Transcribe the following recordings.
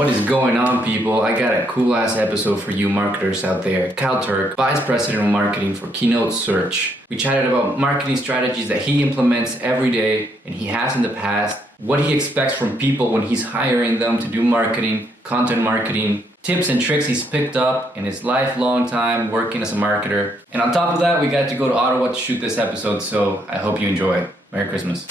What is going on, people? I got a cool ass episode for you marketers out there. Turk, Vice President of Marketing for Keynote Search. We chatted about marketing strategies that he implements every day and he has in the past, what he expects from people when he's hiring them to do marketing, content marketing, tips and tricks he's picked up in his lifelong time working as a marketer. And on top of that, we got to go to Ottawa to shoot this episode, so I hope you enjoy. Merry Christmas.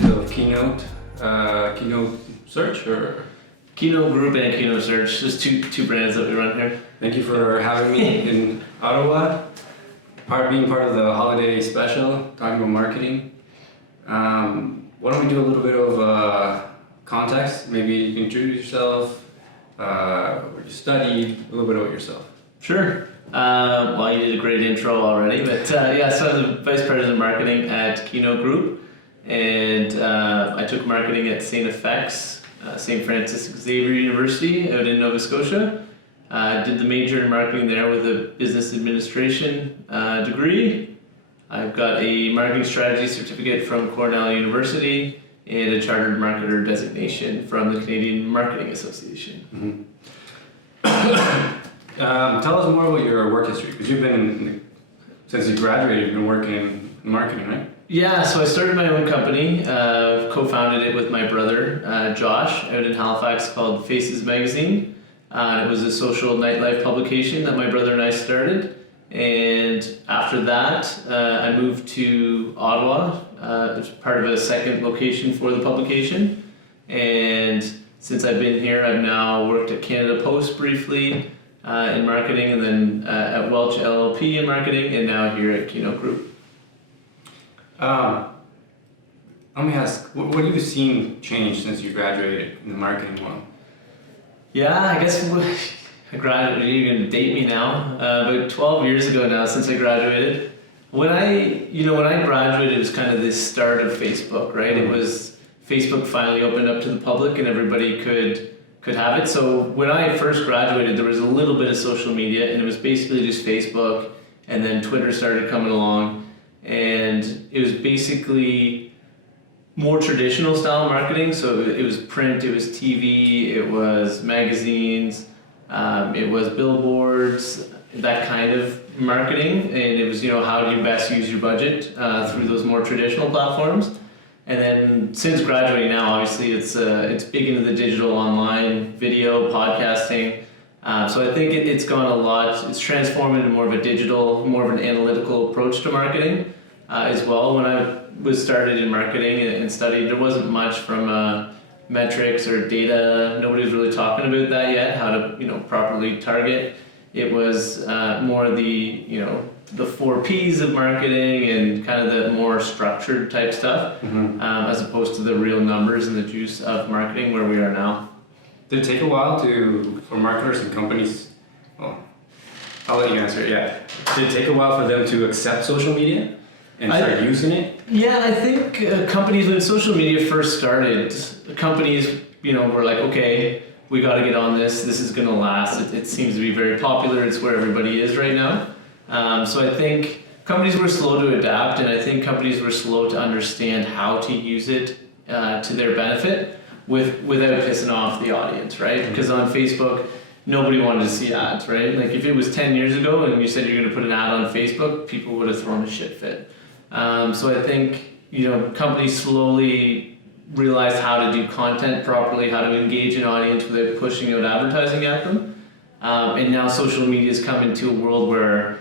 Of Keynote Search or Keynote Group and Keynote Search. There's two brands that we run here. Thank you for having me in Ottawa. Being part of the holiday special, talking about marketing. Why don't we do a little bit of context? Maybe you can introduce yourself, where you studied, a little bit about yourself. Sure. Well, you did a great intro already, but so I'm the Vice President of Marketing at Keynote Group. And I took marketing at St. FX, St. Francis Xavier University out in Nova Scotia. Did the major in marketing there with a business administration degree. I've got a marketing strategy certificate from Cornell University and a chartered marketer designation from the Canadian Marketing Association. Mm-hmm. Tell us more about your work history, because since you graduated, you've been working in marketing, right? Yeah, so I started my own company, co-founded it with my brother, Josh, out in Halifax, called Faces Magazine. It was a social nightlife publication that my brother and I started. And after that, I moved to Ottawa as part of a second location for the publication. And since I've been here, I've now worked at Canada Post briefly in marketing, and then at Welch LLP in marketing, and now here at Keynote Group. Let me ask, what have you seen change since you graduated in the marketing world? Yeah, I guess I graduated, you're going to date me now, about 12 years ago now since I graduated. When I graduated, it was kind of the start of Facebook, right? Mm-hmm. It was, Facebook finally opened up to the public and everybody could have it. So when I first graduated, there was a little bit of social media, and it was basically just Facebook, and then Twitter started coming along. And it was basically more traditional style marketing. So it was print, it was TV, it was magazines, it was billboards, that kind of marketing. And it was, how do you best use your budget through those more traditional platforms. And then since graduating now, obviously it's big into the digital online video, podcasting. So I think it's gone a lot. It's transformed into more of a digital, more of an analytical approach to marketing as well. When I was started in marketing and studied, there wasn't much from metrics or data. Nobody was really talking about that yet, how to properly target. It was more the 4 Ps of marketing and kind of the more structured type stuff, as opposed to the real numbers and the juice of marketing where we are now. Did it take a while for marketers and companies, well, I'll let you answer it, yeah. Did it take a while for them to accept social media? and start using it? Yeah, I think companies, when social media first started, companies, were like, okay, we got to get on this. This is going to last. It seems to be very popular. It's where everybody is right now. So I think companies were slow to adapt, and I think companies were slow to understand how to use it to their benefit without pissing off the audience, right? Because on Facebook, nobody wanted to see ads, right? Like if it was 10 years ago and you said you're going to put an ad on Facebook, people would have thrown a shit fit. So I think, companies slowly realized how to do content properly, how to engage an audience without pushing out advertising at them. And now social media has come into a world where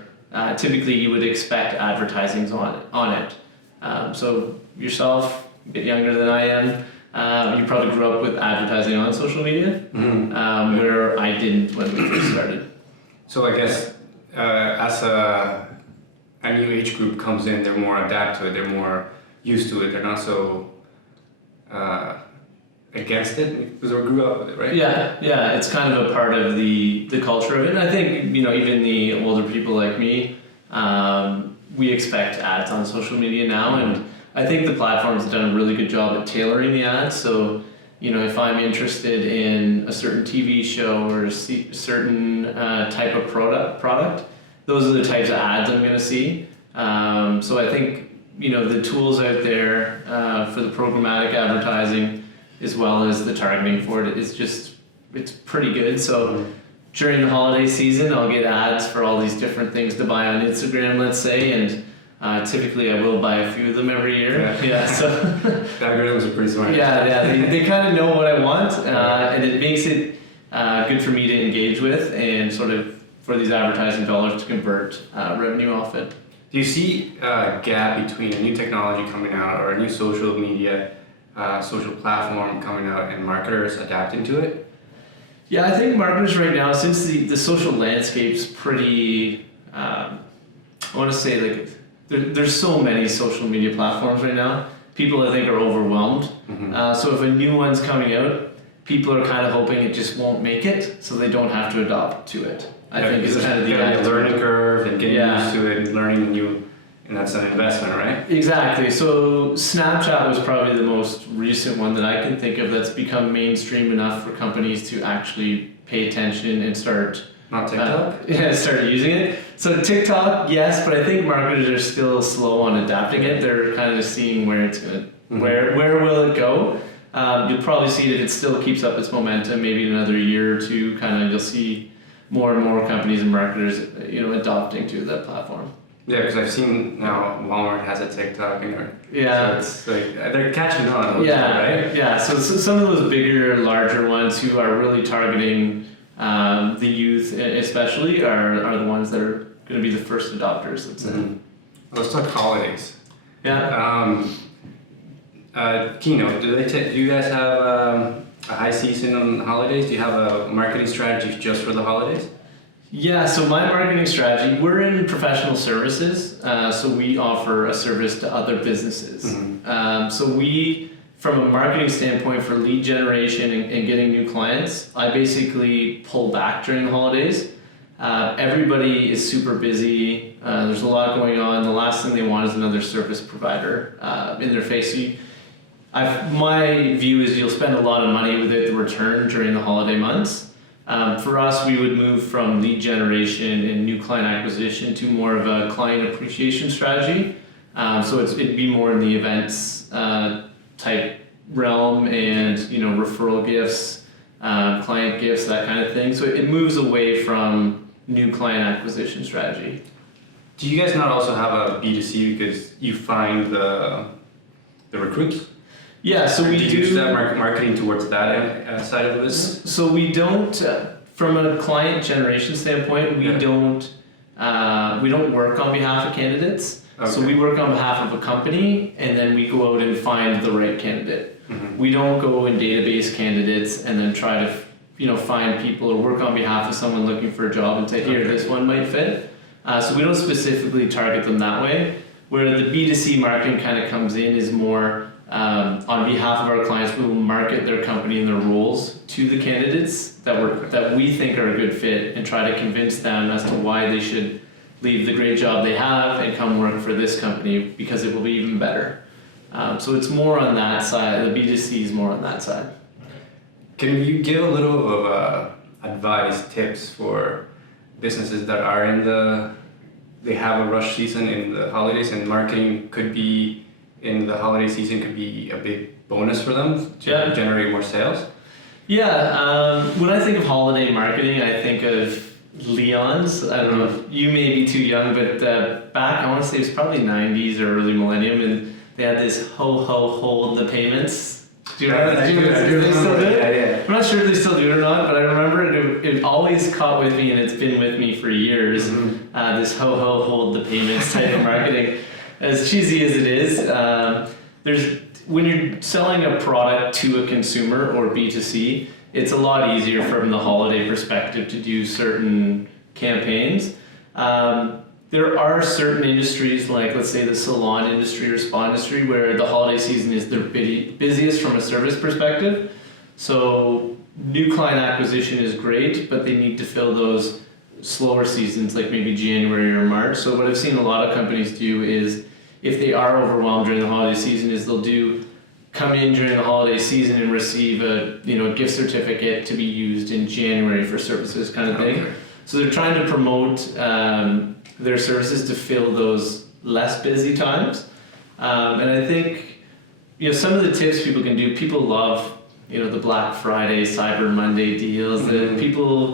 typically you would expect advertising on it. So yourself, a bit younger than I am, you probably grew up with advertising on social media, where I didn't when we first started. So I guess as a new age group comes in, they're more adapt to it, they're more used to it, they're not so against it because we grew up with it, right? Yeah, it's kind of a part of the culture of it. And I think, even the older people like me, we expect ads on social media now, and I think the platforms have done a really good job at tailoring the ads. So, if I'm interested in a certain TV show or a certain type of product, those are the types of ads I'm going to see. So I think, the tools out there for the programmatic advertising as well as the targeting for it it's pretty good. So during the holiday season, I'll get ads for all these different things to buy on Instagram, let's say, and typically I will buy a few of them every year. Yeah, so the algorithms are pretty smart. Yeah, they kind of know what I want, and it makes it good for me to engage with and sort of for these advertising dollars to convert revenue off it. Do you see a gap between a new technology coming out or a new social media, social platform coming out and marketers adapting to it? Yeah, I think marketers right now, since the social landscape's pretty, I want to say like there's so many social media platforms right now. People I think are overwhelmed. So if a new one's coming out, people are kind of hoping it just won't make it, so they don't have to adopt to it. I think it's kind of the learning curve and getting used to it, and learning new, and that's an investment, right? Exactly. So Snapchat was probably the most recent one that I can think of that's become mainstream enough for companies to actually pay attention and start. Not TikTok? Start using it. So TikTok, yes, but I think marketers are still slow on adapting it. They're kind of just seeing where it's gonna, where will it go. You'll probably see it if it still keeps up its momentum. Maybe in another year or two, you'll see more and more companies and marketers, adopting to that platform. Yeah, because I've seen now Walmart has a TikTok, so it's like they're catching on. Right? Yeah. So some of those bigger, larger ones who are really targeting the youth, especially, are the ones that are going to be the first adopters. Let's say. Let's talk holidays. Yeah. Keynote, do you guys have a high season on holidays? Do you have a marketing strategy just for the holidays? Yeah, so my marketing strategy, we're in professional services, so we offer a service to other businesses. So we, from a marketing standpoint for lead generation and getting new clients, I basically pull back during the holidays. Everybody is super busy. There's a lot going on. The last thing they want is another service provider in their face. My view is you'll spend a lot of money without the return during the holiday months. For us, we would move from lead generation and new client acquisition to more of a client appreciation strategy. So it'd be more in the events type realm and referral gifts, client gifts, that kind of thing. So it moves away from new client acquisition strategy. Do you guys not also have a B2C because you find the recruits? Yeah, so we do use that marketing towards that side of this. So we don't, from a client generation standpoint, we don't work on behalf of candidates. Okay. So we work on behalf of a company, and then we go out and find the right candidate. We don't go in database candidates and then try to, find people or work on behalf of someone looking for a job and say, here, this one might fit. So we don't specifically target them that way. Where the B2C marketing kind of comes in is more. On behalf of our clients, we will market their company and their roles to the candidates that we think are a good fit and try to convince them as to why they should leave the great job they have and come work for this company because it will be even better. So it's more on that side. The B2C is more on that side. Can you give a little of advice, tips for businesses that are they have a rush season in the holidays, and marketing could be in the holiday season could be a big bonus for them to generate more sales? Yeah, when I think of holiday marketing, I think of Leon's. I don't know if you may be too young, but back, I want to say it was probably 90s or early millennium, and they had this hold the payments. Do you remember that? Do they still do it? Yeah. I'm not sure if they still do it or not, but I remember it always caught with me, and it's been with me for years. This hold the payments type of marketing. As cheesy as it is, when you're selling a product to a consumer or B2C, it's a lot easier from the holiday perspective to do certain campaigns. There are certain industries, like let's say the salon industry or spa industry, where the holiday season is their busiest from a service perspective. So new client acquisition is great, but they need to fill those slower seasons like maybe January or March. So what I've seen a lot of companies do is, if they are overwhelmed during the holiday season, is they'll come in during the holiday season and receive a gift certificate to be used in January for services kind of thing. Okay. So they're trying to promote their services to fill those less busy times. And I think some of the tips people can do, people love the Black Friday, Cyber Monday deals.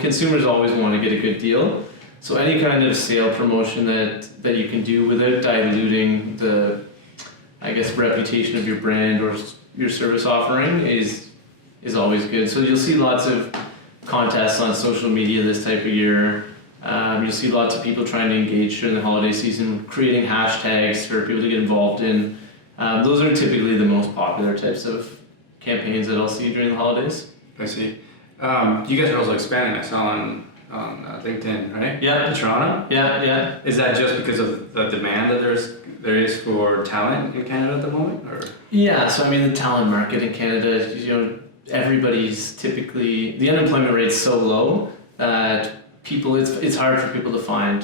Consumers always want to get a good deal. So any kind of sale promotion that you can do without diluting the, I guess, reputation of your brand or your service offering is always good. So you'll see lots of contests on social media this type of year. You'll see lots of people trying to engage during the holiday season, creating hashtags for people to get involved in. Those are typically the most popular types of campaigns that I'll see during the holidays. I see. You guys are also expanding. I saw on LinkedIn, right? Yeah. In Toronto? Yeah. Is that just because of the demand that there is for talent in Canada at the moment, or? Yeah, so I mean the talent market in Canada, everybody's typically, the unemployment rate's so low that it's hard for people to find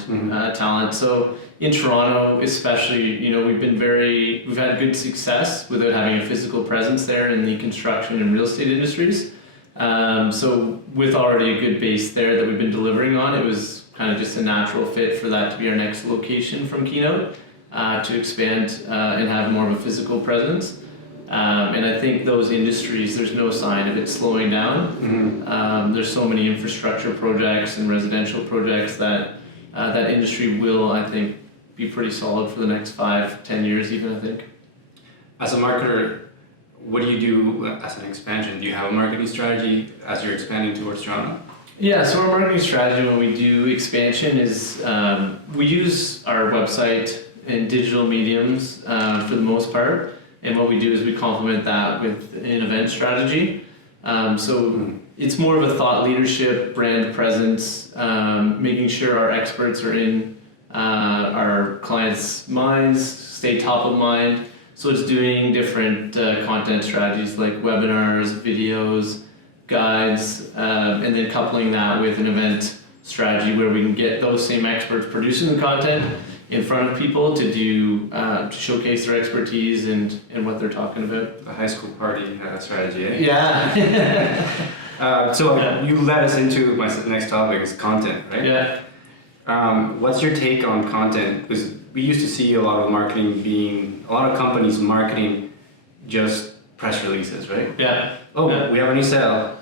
talent. So in Toronto especially, we've had good success without having a physical presence there in the construction and real estate industries. So with already a good base there that we've been delivering on, it was kind of just a natural fit for that to be our next location from Keynote, to expand and have more of a physical presence. And I think those industries, there's no sign of it slowing down. There's so many infrastructure projects and residential projects that that industry will, I think, be pretty solid for the next 5-10 years even, I think. As a marketer, what do you do as an expansion? Do you have a marketing strategy as you're expanding towards Toronto? Yeah, so our marketing strategy when we do expansion is we use our website and digital mediums for the most part. And what we do is we complement that with an event strategy. It's more of a thought leadership, brand presence, making sure our experts are in our clients' minds, stay top of mind. So it's doing different content strategies like webinars, videos, guides, and then coupling that with an event strategy where we can get those same experts producing the content in front of people to do to showcase their expertise and what they're talking about. The high school party strategy, eh? Yeah. You led us into my next topic is content, right? Yeah. What's your take on content? Because we used to see a lot of companies marketing just press releases, right? Yeah. We have a new sale.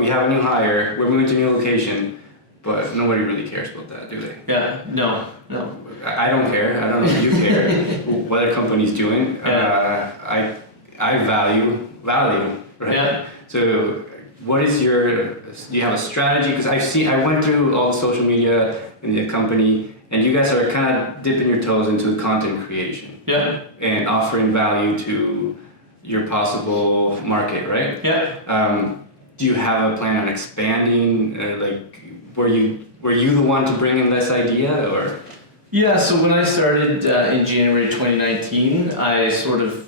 We have a new hire. We're moving to a new location. But nobody really cares about that, do they? Yeah. No. I don't care. I don't know if you care what a company's doing. Yeah. I value, right? Yeah. So do you have a strategy? Because I went through all the social media in the company, and you guys are kind of dipping your toes into content creation. Yeah. And offering value to your possible market, right? Yeah. Do you have a plan on expanding? Were you the one to bring in this idea, or? Yeah, so when I started in January 2019, I sort of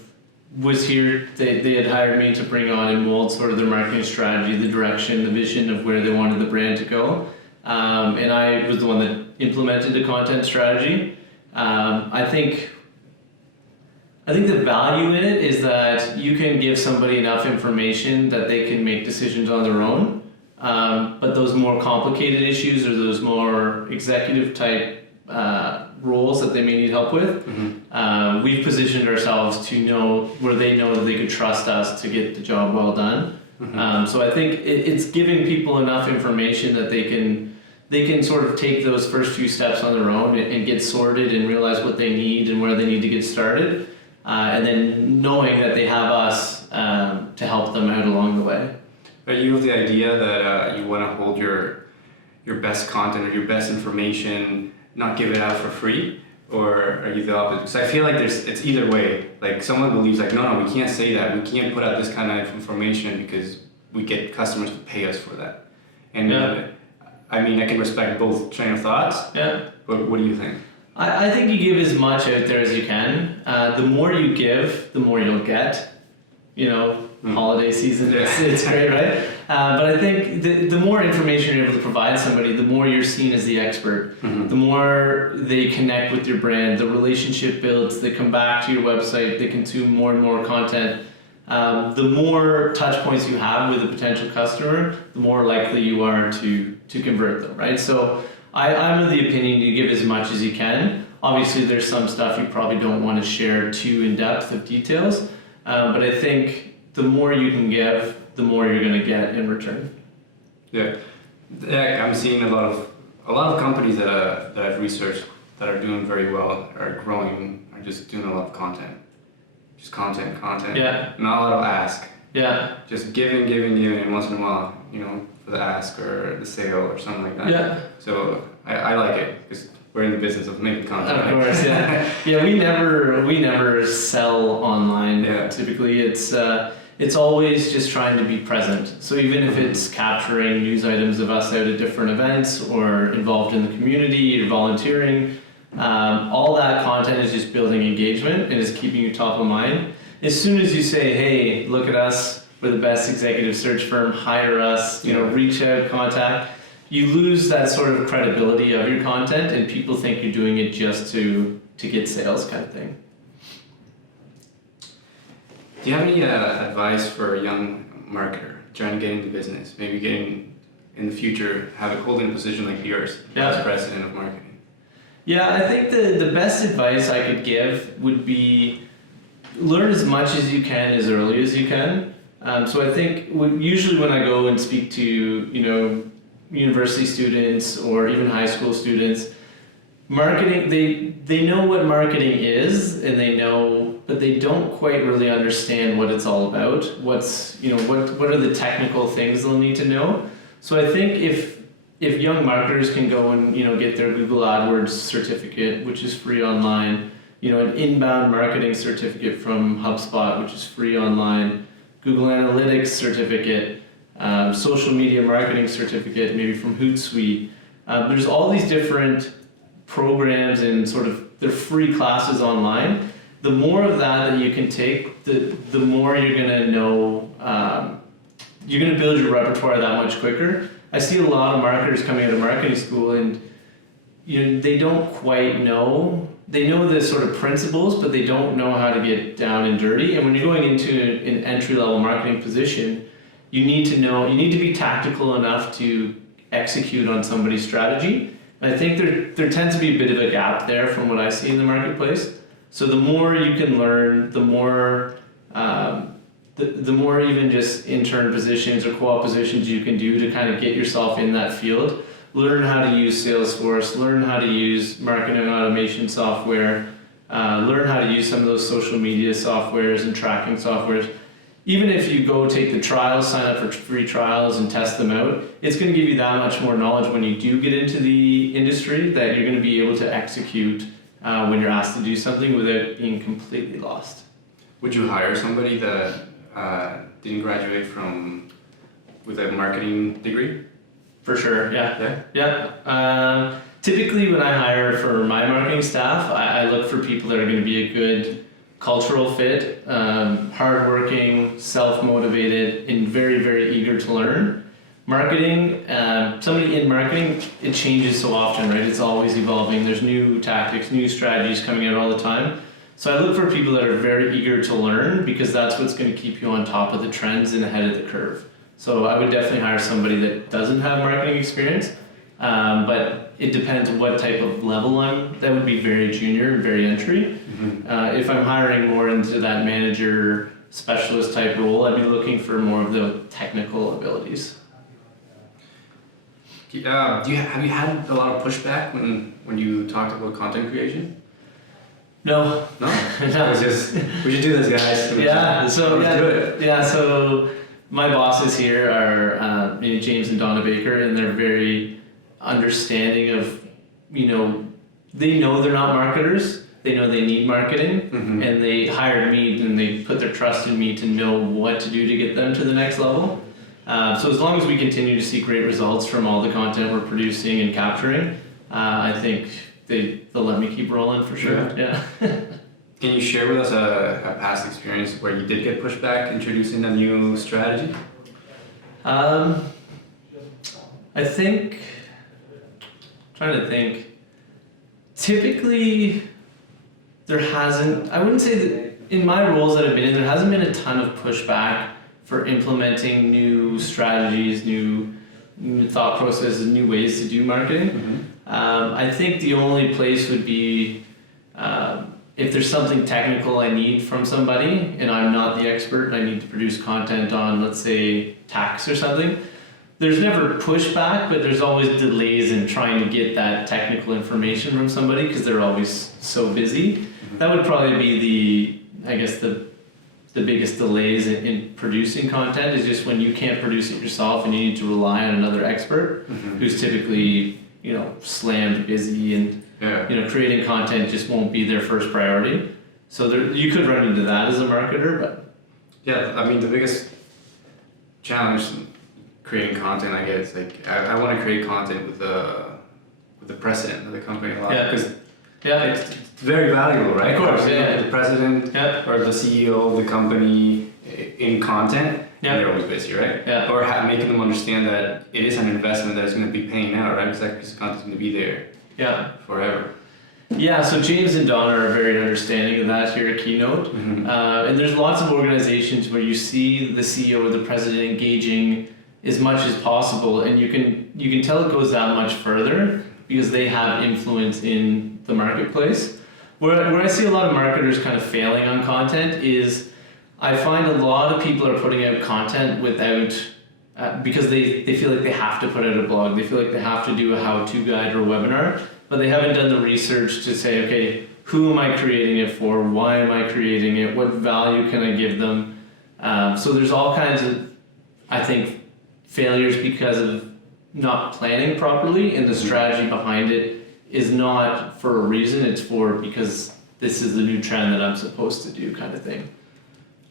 was here. They had hired me to bring on and mold sort of their marketing strategy, the direction, the vision of where they wanted the brand to go. and I was the one that implemented the content strategy. I think the value in it is that you can give somebody enough information that they can make decisions on their own. But those more complicated issues or those more executive type roles that they may need help with, we've positioned ourselves to know where they know that they could trust us to get the job well done. So I think it's giving people enough information that they can sort of take those first few steps on their own and get sorted and realize what they need and where they need to get started. And then knowing that they have us to help them out along the way. Are you of the idea that you want to hold your best content or your best information, not give it out for free? Or are you the opposite? Because I feel like it's either way. Like someone believes like, no, we can't say that. We can't put out this kind of information because we get customers to pay us for that. And I mean, I can respect both train of thoughts. Yeah. But what do you think? I think you give as much out there as you can. The more you give, the more you'll get. Holiday season, it's great, right? But I think the more information you're able to provide somebody, the more you're seen as the expert. The more they connect with your brand, the relationship builds, they come back to your website, they consume more and more content. The more touch points you have with a potential customer, the more likely you are to convert them, right? So I'm of the opinion you give as much as you can. Obviously, there's some stuff you probably don't want to share too in depth of details, but I think the more you can give, the more you're going to get in return. Yeah, I'm seeing a lot of companies that I've researched that are doing very well, are growing, are just doing a lot of content. Just content. Yeah. Not a lot of ask. Yeah. Just giving, and once in a while, for the ask or the sale or something like that. Yeah. So I like it because we're in the business of making content. Of course, yeah. Yeah, we never sell online. Yeah. Typically, it's always just trying to be present. So even if it's capturing news items of us out at different events or involved in the community or volunteering, all that content is just building engagement and is keeping you top of mind. As soon as you say, hey, look at us, we're the best executive search firm, hire us, reach out, contact, you lose that sort of credibility of your content and people think you're doing it just to get sales kind of thing. Do you have any advice for a young marketer trying to get into business, maybe getting in the future, holding a position like yours, Vice President of Marketing? Yeah, I think the best advice I could give would be learn as much as you can as early as you can. So I think usually when I go and speak to university students or even high school students, marketing, they know what marketing is and but they don't quite really understand what it's all about. What are the technical things they'll need to know? So I think if young marketers can go and get their Google AdWords certificate, which is free online, an inbound marketing certificate from HubSpot, which is free online, Google Analytics certificate, social media marketing certificate, maybe from Hootsuite. There's all these different programs and they're free classes online. The more of that you can take, the more you're gonna know. You're gonna build your repertoire that much quicker. I see a lot of marketers coming out of marketing school, and they don't quite know. They know the sort of principles, but they don't know how to get down and dirty. And when you're going into an entry-level marketing position, you need to be tactical enough to execute on somebody's strategy. And I think there tends to be a bit of a gap there from what I see in the marketplace. So the more you can learn, the more even just intern positions or co-op positions you can do to kind of get yourself in that field. Learn how to use Salesforce, learn how to use marketing automation software, learn how to use some of those social media softwares and tracking softwares. Even if you go take the trials, sign up for free trials and test them out, it's going to give you that much more knowledge when you do get into the industry that you're going to be able to execute when you're asked to do something without being completely lost. Would you hire somebody that didn't graduate with a marketing degree? For sure, yeah. Typically when I hire for my marketing staff, I look for people that are going to be a good cultural fit, hardworking, self-motivated, and very, very eager to learn. marketing, somebody in marketing, it changes so often, right? It's always evolving. There's new tactics, new strategies coming out all the time. So I look for people that are very eager to learn, because that's what's going to keep you on top of the trends and ahead of the curve. So I would definitely hire somebody that doesn't have marketing experience, but it depends what type of level that would be very junior and very entry. If I'm hiring more into that manager, specialist type role, I'd be looking for more of the technical abilities. Have you had a lot of pushback when you talked about content creation? No. No? No. It was just, we should do this, guys. Yeah, so Let's do it. Yeah, so my bosses here are James and Donna Baker, and they're very understanding of, they know they're not marketers, they know they need marketing, and they hired me and they put their trust in me to know what to do to get them to the next level. So as long as we continue to see great results from all the content we're producing and capturing, I think they'll let me keep rolling for sure. Yeah. Can you share with us a past experience where you did get pushback introducing a new strategy? I typically there hasn't, I wouldn't say that in my roles that I've been in, there hasn't been a ton of pushback for implementing new strategies, new thought processes, new ways to do marketing. I think the only place would be if there's something technical I need from somebody and I'm not the expert and I need to produce content on, let's say, tax or something. There's never pushback, but there's always delays in trying to get that technical information from somebody because they're always so busy. That would probably be the biggest delays in producing content, is just when you can't produce it yourself and you need to rely on another expert who's typically, slammed busy, and creating content just won't be their first priority. So you could run into that as a marketer, but yeah, I mean the biggest challenge creating content, I guess, like I want to create content with the president of the company a lot, because it's very valuable, right? Of course, the president or the CEO of the company in content, and they're always busy, right? Yeah. Or making them understand that it is an investment that is going to be paying out, right? Because that piece of content is going to be there forever. Yeah, so James and Donna are very understanding of that here at Keynote. And there's lots of organizations where you see the CEO or the president engaging as much as possible, and you can tell it goes that much further because they have influence in the marketplace. Where I see a lot of marketers kind of failing on content is I find a lot of people are putting out content without because they feel like they have to put out a blog, they feel like they have to do a how-to guide or a webinar, but they haven't done the research to say, okay, who am I creating it for? Why am I creating it? What value can I give them? So there's all kinds of, I think, failures because of not planning properly, and the strategy behind it is not for a reason, it's for because this is the new trend that I'm supposed to do, kind of thing.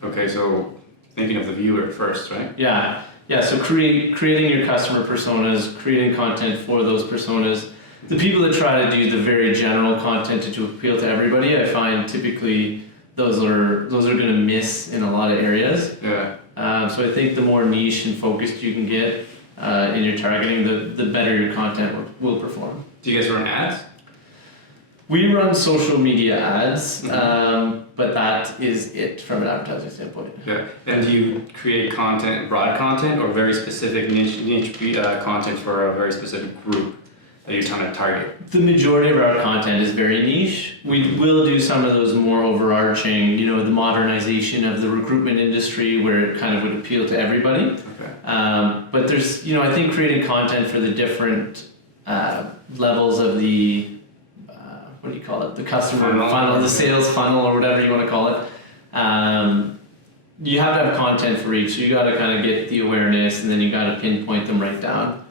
Okay, so thinking of the viewer first, right? Yeah, so creating your customer personas, creating content for those personas. The people that try to do the very general content to appeal to everybody, I find typically those are going to miss in a lot of areas. Yeah. So I think the more niche and focused you can get in your targeting, the better your content will perform. Do you guys run ads? We run social media ads, but that is it from an advertising standpoint. Yeah. And do you create content, broad content, or very specific niche content for a very specific group that you're trying to target? The majority of our content is very niche. We will do some of those more overarching, the modernization of the recruitment industry where it kind of would appeal to everybody. Okay. But there's, I think creating content for the different levels of the, what do you call it? The customer funnel, the sales funnel, or whatever you want to call it. You have to have content for each. So you got to kind of get the awareness, and then you got to pinpoint them right down.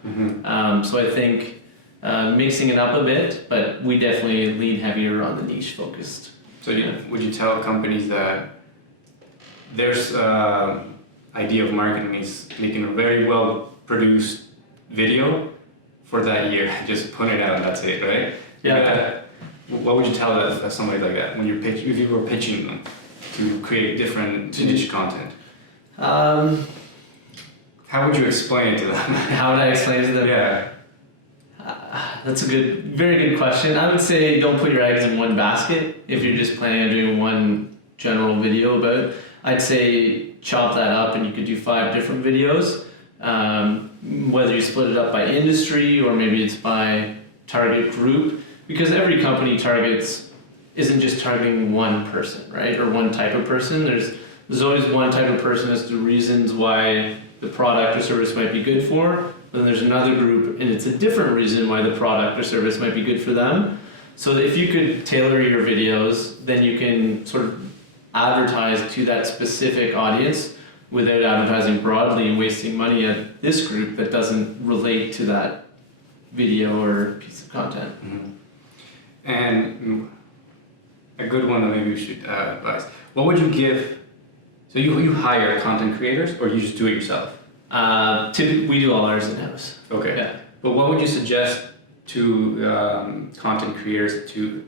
So I think mixing it up a bit, but we definitely lean heavier on the niche focused. So would you tell companies that there's idea of marketing is making a very well produced video for that year, just put it out and that's it, right? Yeah. What would you tell somebody like that when if you were pitching them to create different niche content? How would you explain it to them? How would I explain it to them? Yeah. That's a very good question. I would say don't put your eggs in one basket if you're just planning on doing one general video about it. I'd say chop that up and you could do 5 different videos. Whether you split it up by industry or maybe it's by target group, because every company isn't just targeting one person, right? Or one type of person. There's always one type of person as to reasons why the product or service might be good for. Then there's another group and it's a different reason why the product or service might be good for them. So if you could tailor your videos, then you can sort of advertise to that specific audience without advertising broadly and wasting money at this group that doesn't relate to that video or piece of content. Mm-hmm. And a good one that maybe we should advise. What would you give? So you hire content creators or you just do it yourself? We do all ours in-house. Okay. Yeah. But what would you suggest to content creators to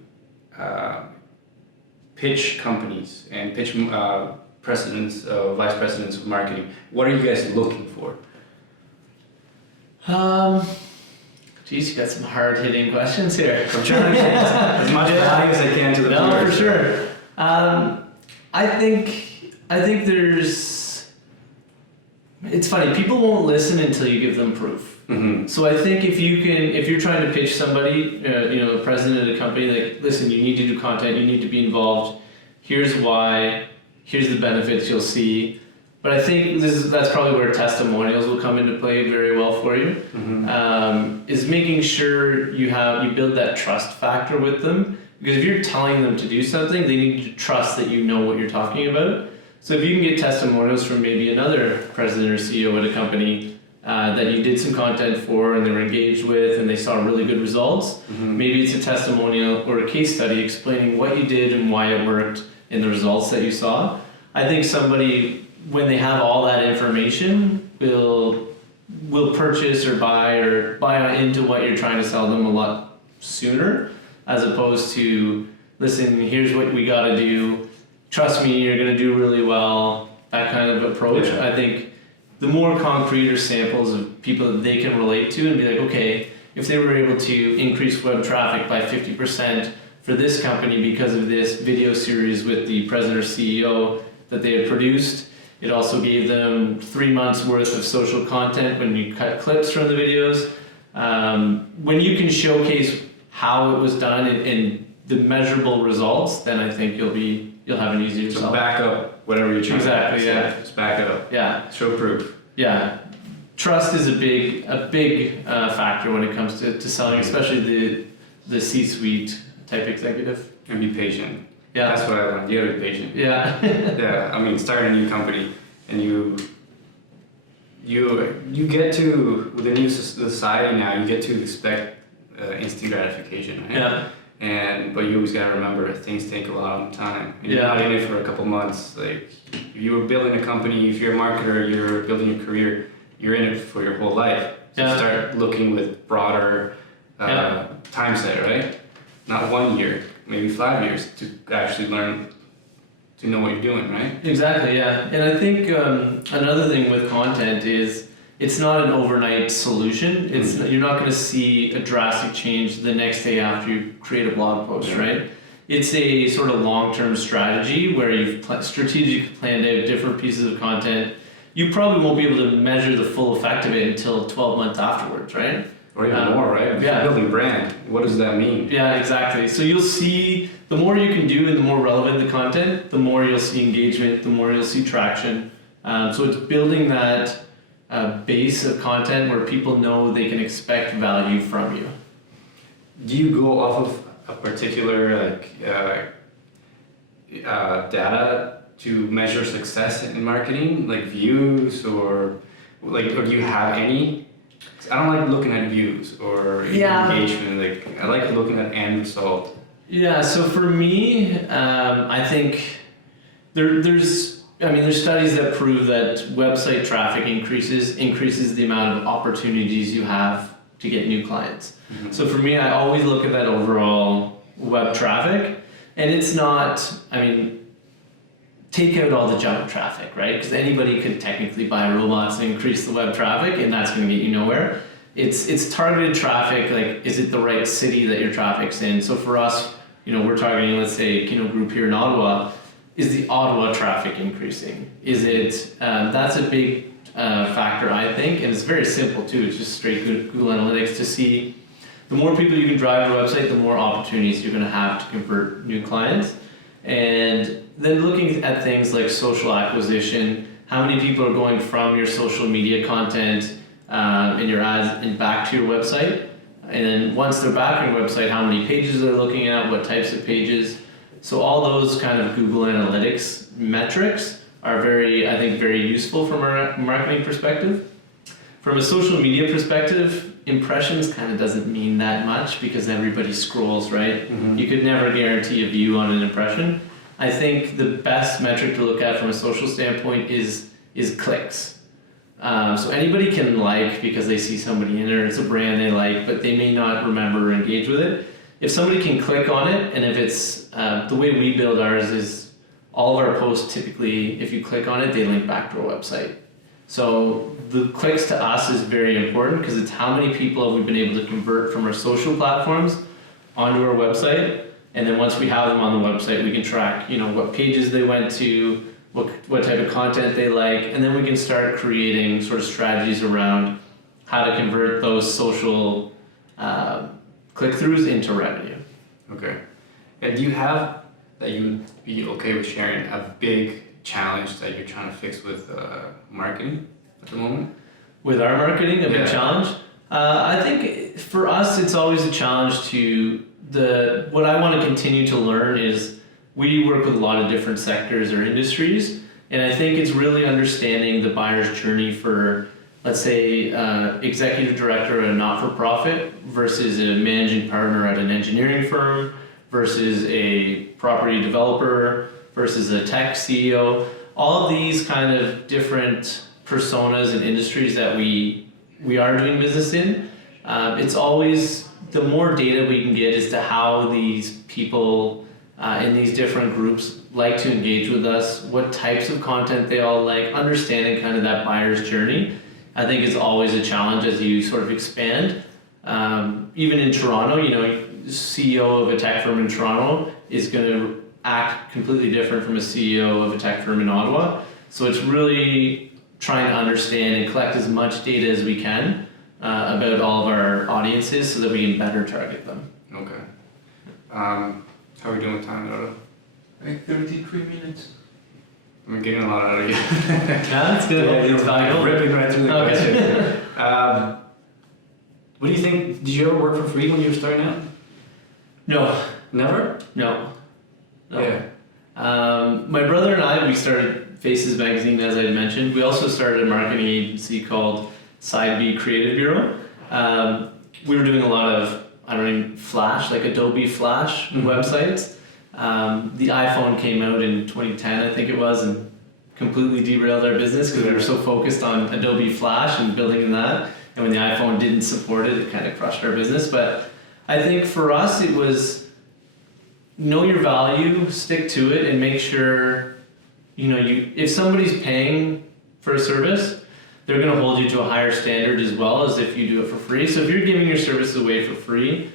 pitch companies and pitch presidents, vice presidents of marketing? What are you guys looking for? Geez, you got some hard-hitting questions here. I'm trying to get as much value as I can to the No, viewers. for sure. I think there's. It's funny. People won't listen until you give them proof. Mm-hmm. So I think if you're trying to pitch somebody, the president of a company, like, listen, you need to do content, you need to be involved. Here's why. Here's the benefits you'll see. But I think that's probably where testimonials will come into play very well for you. Mm-hmm. Is making sure you build that trust factor with them. Because if you're telling them to do something, they need to trust that you know what you're talking about. So if you can get testimonials from maybe another president or CEO at a company that you did some content for and they were engaged with and they saw really good results, Mm-hmm. maybe it's a testimonial or a case study explaining what you did and why it worked and the results that you saw. I think somebody, when they have all that information, will purchase or buy into what you're trying to sell them a lot sooner, as opposed to, listen, here's what we got to do, trust me, you're going to do really well, that kind of approach. Yeah. I think the more concrete or samples of people that they can relate to and be like, okay, if they were able to increase web traffic by 50% for this company because of this video series with the president or CEO that they had produced, it also gave them 3 months worth of social content when you cut clips from the videos. When you can showcase how it was done and the measurable results, then I think you'll have an easier So sell. back up whatever you're trying Exactly, to yeah. Just back it up. Yeah, Show proof. yeah. Trust is a big factor when it comes to selling, especially the C-suite type executive. And be patient. Yeah. That's what I learned. You gotta be patient. Yeah. Yeah, I mean, starting a new company and you get to, with the new society now, you get to expect instant gratification, right? Yeah. But you always gotta remember things take a long time. And you're Yeah. not in it for a couple months. Like, if you were building a company, if you're a marketer, you're building a career, you're in it for your whole life. So Yeah. start looking with broader time set, right? Not 1 year, maybe 5 years to actually learn to know what you're doing, right? Exactly, yeah. And I think another thing with content is it's not an overnight solution. You're not going to see a drastic change the next day after you create a blog post, right? It's a sort of long-term strategy where you've strategically planned out different pieces of content. You probably won't be able to measure the full effect of it until 12 months afterwards, right? Or even more, right? If yeah. you're building brand, what does that mean? Yeah, exactly. So you'll see, the more you can do and the more relevant the content, the more you'll see engagement, the more you'll see traction. So it's building that base of content where people know they can expect value from you. Do you go off of a particular data to measure success in marketing, like views or do you have any? I don't like looking at views or engagement. Like, I like looking at end result. Yeah. So for me, I think there's studies that prove that website traffic increases the amount of opportunities you have to get new clients. Mm-hmm. So for me, I always look at that overall web traffic, and it's not. take out all the junk traffic, right? Because anybody could technically buy robots and increase the web traffic, and that's going to get you nowhere. It's targeted traffic. Like, is it the right city that your traffic's in? So for us, we're targeting, let's say, Group here in Ottawa. Is the Ottawa traffic increasing? Is it? That's a big factor, I think, and it's very simple too. It's just straight Google Analytics to see. The more people you can drive to your website, the more opportunities you're going to have to convert new clients. And then looking at things like social acquisition, how many people are going from your social media content in your ads and back to your website. And then once they're back on your website, how many pages they're looking at, what types of pages. So all those kind of Google Analytics metrics are very useful from a marketing perspective. From a social media perspective, impressions kind of doesn't mean that much because everybody scrolls, right? Mm-hmm. You could never guarantee a view on an impression. I think the best metric to look at from a social standpoint is clicks. So anybody can like because they see somebody in there, it's a brand they like, but they may not remember or engage with it. If somebody can click on it, and if it's, the way we build ours is all of our posts typically, if you click on it, they link back to our website. So the clicks to us is very important because it's how many people have we been able to convert from our social platforms onto our website. And then once we have them on the website, we can track, what pages they went to, what type of content they like, and then we can start creating sort of strategies around how to convert those social click-throughs into revenue. Okay. And do you have, that you would be okay with sharing, a big challenge that you're trying to fix with marketing at the moment? With our marketing, a big challenge? I think for us, it's always a challenge to what I want to continue to learn is we work with a lot of different sectors or industries, and I think it's really understanding the buyer's journey for, let's say, executive director at a not-for-profit versus a managing partner at an engineering firm versus a property developer versus a tech CEO. All of these kind of different personas and industries that we are doing business in, it's always the more data we can get as to how these people in these different groups like to engage with us, what types of content they all like, understanding kind of that buyer's journey. I think it's always a challenge as you sort of expand. Even in Toronto, CEO of a tech firm in Toronto is going to act completely different from a CEO of a tech firm in Ottawa. So it's really trying to understand and collect as much data as we can about all of our audiences so that we can better target them. Okay. How are we doing with time, Ottawa? Like 33 minutes. I'm getting a lot out of you. Yeah, that's good. Yeah, it's valuable. Ripping right through the question. What do you think? Did you ever work for free when you were starting out? No. Never? No. Yeah. My brother and I, we started Faces Magazine, as I had mentioned. We also started a marketing agency called Side B Creative Bureau. We were doing a lot of, Flash, like Adobe Flash websites. The iPhone came out in 2010, I think it was, and completely derailed our business because we were so focused on Adobe Flash and building that. And when the iPhone didn't support it, it kind of crushed our business. But I think for us, it was know your value, stick to it, and make sure, if somebody's paying for a service, they're going to hold you to a higher standard as well as if you do it for free. So if you're giving your services away for free,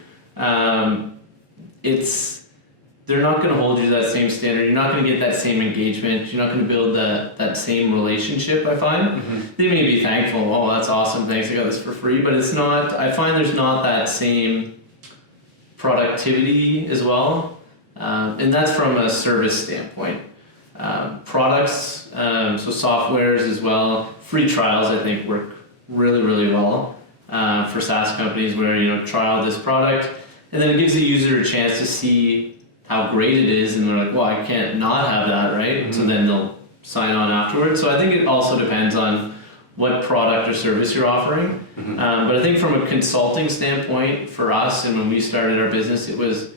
they're not going to hold you to that same standard. You're not going to get that same engagement. You're not going to build that same relationship, I find. Mm-hmm. They may be thankful, oh, that's awesome, thanks, I got this for free, but it's not, I find there's not that same productivity as well. And that's from a service standpoint. Products, so softwares as well, free trials I think work really, really well for SaaS companies where, trial this product, and then it gives the user a chance to see how great it is, and they're like, well, I can't not have that, right? Mm-hmm. So then they'll sign on afterwards. So I think it also depends on what product or service you're offering. Mm-hmm. But I think from a consulting standpoint for us, and when we started our business, it was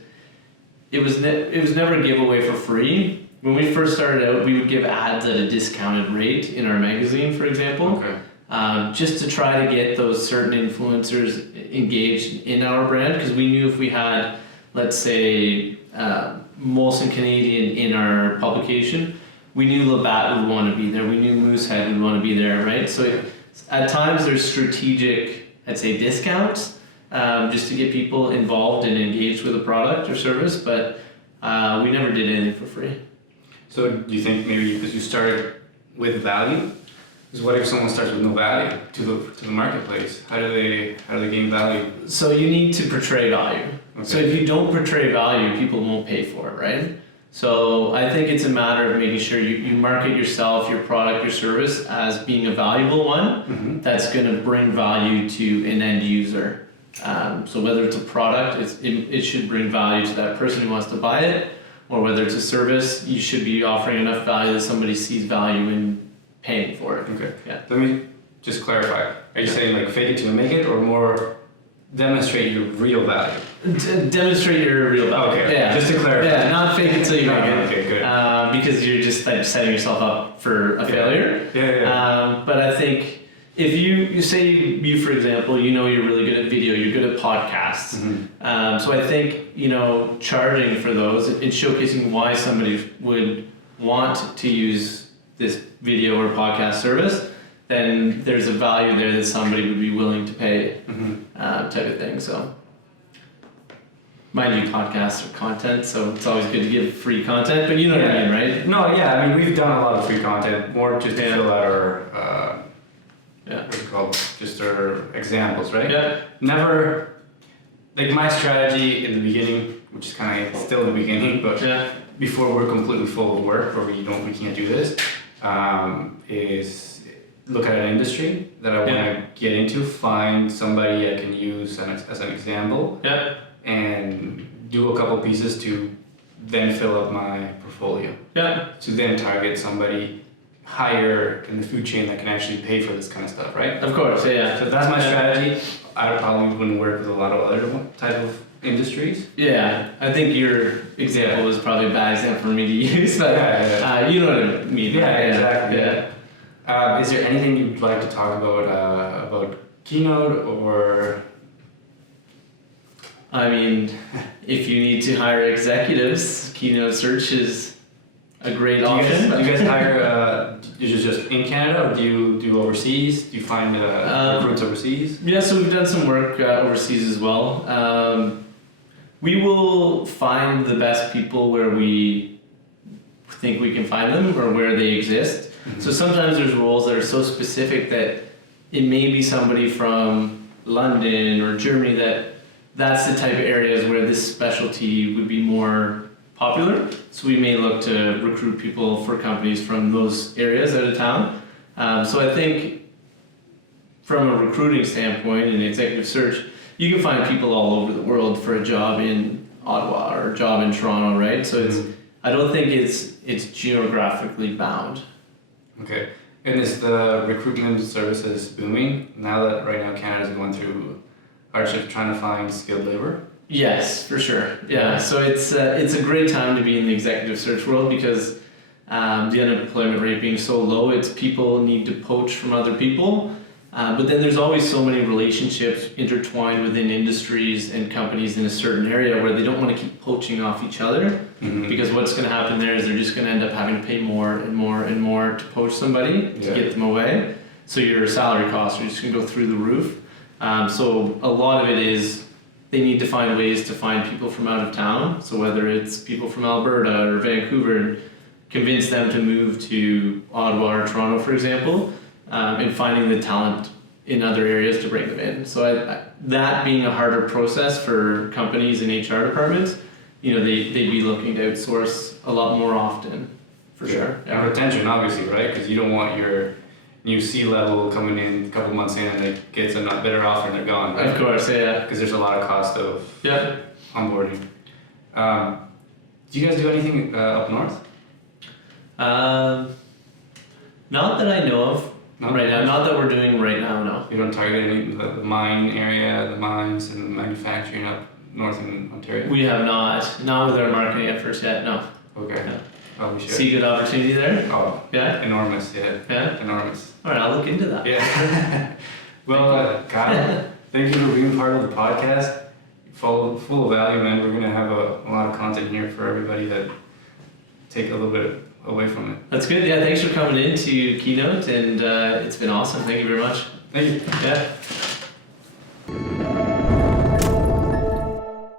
never a giveaway for free. When we first started out, we would give ads at a discounted rate in our magazine, for example, just to try to get those certain influencers engaged in our brand, because we knew if we had, let's say, Molson Canadian in our publication, we knew Labatt would want to be there. We knew Moosehead would want to be there, right? So at times there's strategic, I'd say, discounts just to get people involved and engaged with a product or service, but we never did anything for free. So do you think maybe because you started with value? Because what if someone starts with no value to the marketplace? How do they gain value? So you need to portray value. Okay. So if you don't portray value, people won't pay for it, right? So I think it's a matter of making sure you market yourself, your product, your service as being a valuable one that's going to bring value to an end user. So whether it's a product, it should bring value to that person who wants to buy it, or whether it's a service, you should be offering enough value that somebody sees value in paying for it. Okay. Yeah. Let me just clarify. Are you saying like fake it till you make it, or more demonstrate your real value? Demonstrate your real value. Okay. Yeah. Just to clarify. Yeah. Not fake it till you make it. Okay. Good. Because you're just like setting yourself up for a failure. Yeah. But I think if you say you, for example, you're really good at video, you're good at podcasts. So I think, charging for those and showcasing why somebody would want to use this video or podcast service, then there's a value there that somebody would be willing to pay, type of thing. So, mind you, podcasts are content, so it's always good to give free content, but you know what I mean, right? No, yeah, I mean, we've done a lot of free content, more just to fill out our, what's it called, just our examples, right? Yeah. Never, like my strategy in the beginning, which is kind of still the beginning, but before we're completely full of work or we can't do this, is look at an industry that I want to get into, find somebody I can use as an example, and do a couple pieces to then fill up my portfolio. To then target somebody higher in the food chain that can actually pay for this kind of stuff, right? Of course, yeah. So that's my strategy. I probably wouldn't work with a lot of other type of industries. Yeah, I think your example was probably a bad example for me to use, but you know what I mean. Yeah, exactly. Yeah. Is there anything you'd like to talk about Keynote or? I mean, if you need to hire executives, Keynote Search is a great option. Do you guys hire? Is it just in Canada, or do you do overseas? Do you find recruits overseas? Yeah, so we've done some work overseas as well. We will find the best people where we think we can find them or where they exist. So sometimes there's roles that are so specific that it may be somebody from London or Germany that's the type of areas where this specialty would be more popular. So we may look to recruit people for companies from those areas out of town. So I think from a recruiting standpoint and executive search, you can find people all over the world for a job in Ottawa or a job in Toronto, right? So I don't think it's geographically bound. Okay. And is the recruitment services booming now that right now Canada's going through hardship trying to find skilled labor? Yes, for sure. Yeah, so it's a great time to be in the executive search world because the unemployment rate being so low, it's people need to poach from other people. But then there's always so many relationships intertwined within industries and companies in a certain area where they don't want to keep poaching off each other because what's going to happen there is they're just going to end up having to pay more and more and more to poach somebody to get them away. So your salary costs are just going to go through the roof. So a lot of it is they need to find ways to find people from out of town. So whether it's people from Alberta or Vancouver, convince them to move to Ottawa or Toronto, for example, and finding the talent in other areas to bring them in. So that being a harder process for companies and HR departments, they'd be looking to outsource a lot more often, for sure. And retention, obviously, right? Because you don't want your new C-level coming in a couple months in and they get a better offer and they're gone, right? Of course, yeah. Because there's a lot of cost of onboarding. Do you guys do anything up north? Not that I know of right now. Not that we're doing right now, no. You don't target any the mine area, the mines and manufacturing up north in Ontario? We have not with our marketing efforts yet, no. Okay. No. Oh, we should. See good opportunity there? Oh, yeah? Enormous, yeah. Yeah? Enormous. All right, I'll look into that. Yeah. Well, Kyle, thank you for being part of the podcast. Full of value, man. We're going to have a lot of content here for everybody that take a little bit away from it. That's good. Yeah, thanks for coming in to Keynote, and it's been awesome. Thank you very much. Thank you. Yeah.